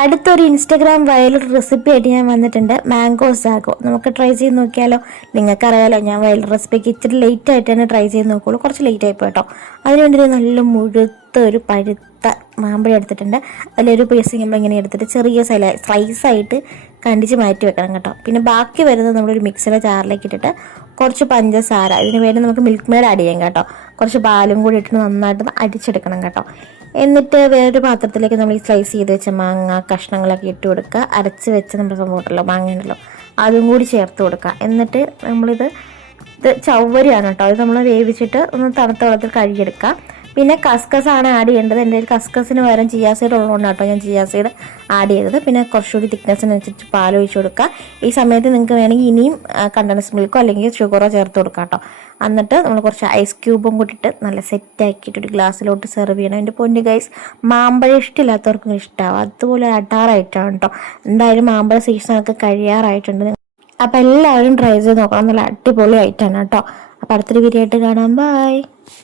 അടുത്തൊരു Instagram viral recipe ആയിട്ട് ഞാൻ വന്നിട്ടുണ്ട്. Mango sago. നമുക്ക് ട്രൈ ചെയ്ത് നോക്കിയാലോ? നിങ്ങൾക്കറിയാലോ ഞാൻ വൈറൽ റെസിപ്പിക്ക് ഇച്ചിരി ലേറ്റ് ആയിട്ടാണ് ട്രൈ ചെയ്ത് നോക്കുള്ളൂ. കുറച്ച് ലേറ്റ് ആയിപ്പോ കേട്ടോ. അതിനുവേണ്ടി നല്ല മുഴുത്ത ഒരു പഴുത്ത മാമ്പഴം എടുത്തിട്ടുണ്ട്. അതിലൊരു പീസ് നമ്മളിങ്ങനെ എടുത്തിട്ട് ചെറിയ സ്ലൈസായിട്ട് കണ്ടിച്ച് മാറ്റി വെക്കണം കേട്ടോ. പിന്നെ ബാക്കി വരുന്നത് നമ്മളൊരു മിക്സിയുടെ ജാറിലേക്ക് ഇട്ടിട്ട് കുറച്ച് പഞ്ചസാര, ഇതിന് വേണ്ടി നമുക്ക് മിൽക്ക് മെയ്ഡ് ആഡ് ചെയ്യാം കേട്ടോ. കുറച്ച് പാലും കൂടി ഇട്ടിട്ട് നന്നായിട്ട് അടിച്ചെടുക്കണം കേട്ടോ. എന്നിട്ട് വേറൊരു പാത്രത്തിലേക്ക് നമ്മൾ ഈ സ്ലൈസ് ചെയ്ത് വെച്ച മാങ്ങ കഷ്ണങ്ങളൊക്കെ ഇട്ട് കൊടുക്കുക. അരച്ച് വെച്ച നമ്മുടെ സംഭവം ഉണ്ടല്ലോ, മാങ്ങ ഉണ്ടല്ലോ, അതും കൂടി ചേർത്ത് കൊടുക്കുക. എന്നിട്ട് ഇത് ചവ്വരിയാണ് കേട്ടോ. ഇത് നമ്മൾ വേവിച്ചിട്ട് ഒന്ന് തണുത്ത വെള്ളത്തിൽ കഴുകിയെടുക്കുക. പിന്നെ കസ്കസാണ് ആഡ് ചെയ്യേണ്ടത്. എൻ്റെ ഒരു കസ്കസിന് പകരം ചിയാ സീഡ് ഉള്ളതുകൊണ്ട് കേട്ടോ ഞാൻ ചിയാ സീഡ് ആഡ് ചെയ്തത്. പിന്നെ കുറച്ചുകൂടി തിക്നെസ്സിനനുസരിച്ച് പാൽ ഒഴിച്ച് കൊടുക്കുക. ഈ സമയത്ത് നിങ്ങൾക്ക് വേണമെങ്കിൽ ഇനിയും കണ്ടൻസ് മിൽക്കോ അല്ലെങ്കിൽ ഷുഗറോ ചേർത്ത് കൊടുക്കാം കേട്ടോ. എന്നിട്ട് നമ്മൾ കുറച്ച് ഐസ് ക്യൂബും കൂട്ടിയിട്ട് നല്ല സെറ്റാക്കിയിട്ട് ഒരു ഗ്ലാസ്സിലോട്ട് സെർവ് ചെയ്യണം. എൻ്റെ പൊന്നു ഗൈസ്, മാമ്പഴം ഇഷ്ടമില്ലാത്തവർക്കും ഇഷ്ടമാവും. അതുപോലെ അടാറായിട്ടാണ് കേട്ടോ. എന്തായാലും മാമ്പഴ സീസണൊക്കെ കഴിയാറായിട്ടുണ്ട്. അപ്പം എല്ലാവരും ട്രൈ ചെയ്ത് നോക്കണം. നല്ല അടിപൊളി ആയിട്ടാണ് കേട്ടോ. അപ്പം അടുത്തൊരു വീഡിയോ ആയിട്ട് കാണാം. ബൈ.